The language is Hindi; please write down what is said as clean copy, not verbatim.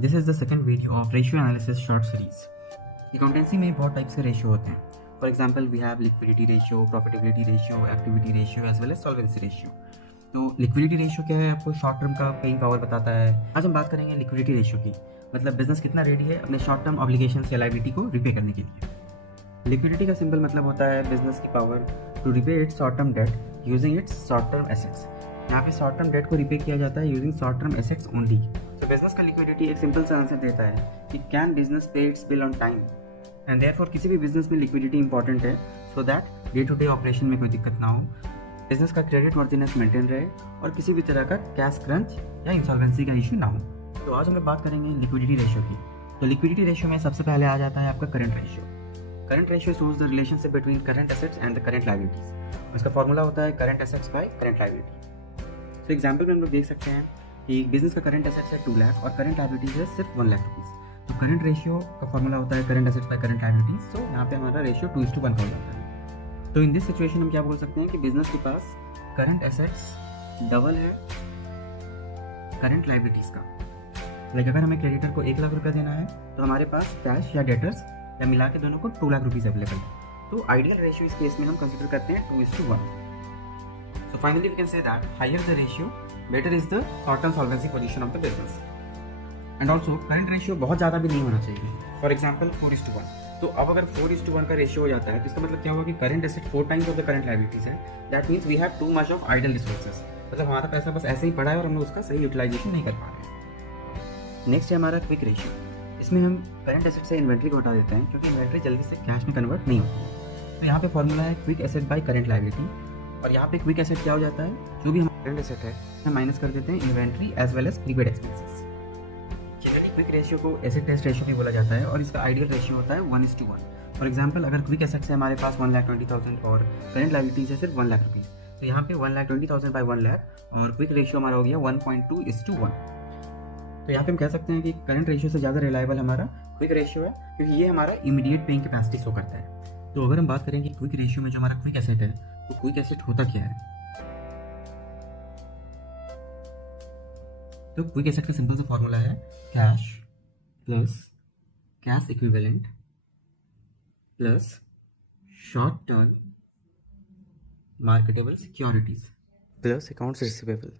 This is the second video of ratio analysis short series. Accountancy में बहुत टाइप्स के रेशियो होते हैं। For example we have liquidity ratio, profitability ratio, activity ratio as well as solvency ratio. तो लिक्विडिटी रेशियो क्या है, आपको शॉर्ट टर्म का पेइंग पावर बताता है। आज हम बात करेंगे लिक्विडिटी रेशियो की, मतलब बिजनेस कितना रेडी है अपने शॉर्ट टर्म ऑब्लिगेशन या लायबिलिटी को रिपे करने के लिए। लिक्विडिटी का सिंपल मतलब होता है बिजनेस की power to repay its short term debt using its short term assets. यहाँ पे शॉर्ट टर्म डेट को रिपे किया जाता है using short term assets only. तो बिजनेस का लिक्विडिटी एक सिंपल सा आंसर देता है कि can business pay its bill on time, and therefore किसी भी बिजनेस में लिक्विडिटी इंपॉर्टेंट है so that day to day operation में कोई दिक्कत ना हो, बिजनेस का क्रेडिट वर्थिनेस मेंटेन रहे और किसी भी तरह का कैश क्रंच या इंसॉल्वेंसी का इशू ना हो। तो आज हम लोग बात करेंगे लिक्विडिटी रेशियो की। तो लिक्विडिटी रेशियो में सबसे पहले आ जाता है आपका current ratio. Current ratio shows the relationship between current assets and the current liabilities. उसका फॉर्मूला होता है current assets by current liability. तो एग्जाम्पल में हम लोग देख सकते हैं कि बिजनेस का करंट एसेट्स है 2 लाख और करंट लायबिलिटीज है सिर्फ 1 लाख रुपीज। तो करंट रेशियो का फॉर्मूला होता है current assets by current liabilities. तो यहाँ पे हमारा रेशियो 2:1 का हो जाता है। तो इन दिस सिचुएशन हम क्या बोल सकते हैं कि बिजनेस के पास करंट एसेट्स डबल है करंट लायबिलिटीज का। लाइक अगर हमें क्रेडिटर को 1 लाख रुपया देना है तो हमारे पास कैश या डेटर्स या मिला के दोनों को 2 लाख रुपीज अवेलेबल है। तो आइडियल रेशियो इस केस में हम कंसिडर करते हैं 2:1। So finally we can say that higher the ratio, better is the short-term solvency position of the business. And also current ratio बहुत ज़्यादा भी नहीं होना चाहिए। For example 4:1। तो अब अगर 4:1 का रेशियो हो जाता है तो इसका मतलब क्या होगा कि current asset 4 times of the current liabilities है। That means we have too much of idle resources. मतलब हमारा पैसा बस ऐसे ही पड़ा है और हम लोग उसका सही यूटिलाइजेशन नहीं कर पा रहे हैं। नेक्स्ट है हमारा क्विक रेशियो। इसमें हम करंट एसेट से इन्वेंट्री को हटा देते हैं क्योंकि इन्वेंट्री जल्दी से कैश में कन्वर्ट नहीं होती। तो यहाँ पे फॉर्मूला है quick asset by current liability. और यहाँ पे क्विक एसेट क्या हो जाता है, जो भी हमारा करंट एसेट है हम माइनस कर देते हैं inventory as well as prepaid expenses. Generally quick ratio को एसेट टेस्ट रेशियो भी बोला जाता है और इसका आइडियल रेशियो होता है 1:1। फॉर एग्जांपल अगर क्विक एसेट से हमारे पास 1,20,000 और करंट लायबिलिटीज है सिर्फ 1 लाख रुपीज़, तो यहाँ पे 1,20,000 बाय 1 लाख और क्विक रेशियो हमारा हो गया 1.2:1। तो यहाँ पे हम कह सकते हैं कि करंट रेशियो से ज़्यादा रिलायबल हमारा क्विक रेशियो है क्योंकि ये हमारा इमीडिएट पेइंग कैपेसिटी शो करता है। तो अगर हम बात करें कि क्विक रेशियो में जो हमारा क्विक एसेट है तो क्विक एसेट होता क्या है, तो क्विक एसेट का सिंपल सा फॉर्मूला है cash plus cash equivalent plus short term marketable securities plus accounts receivable.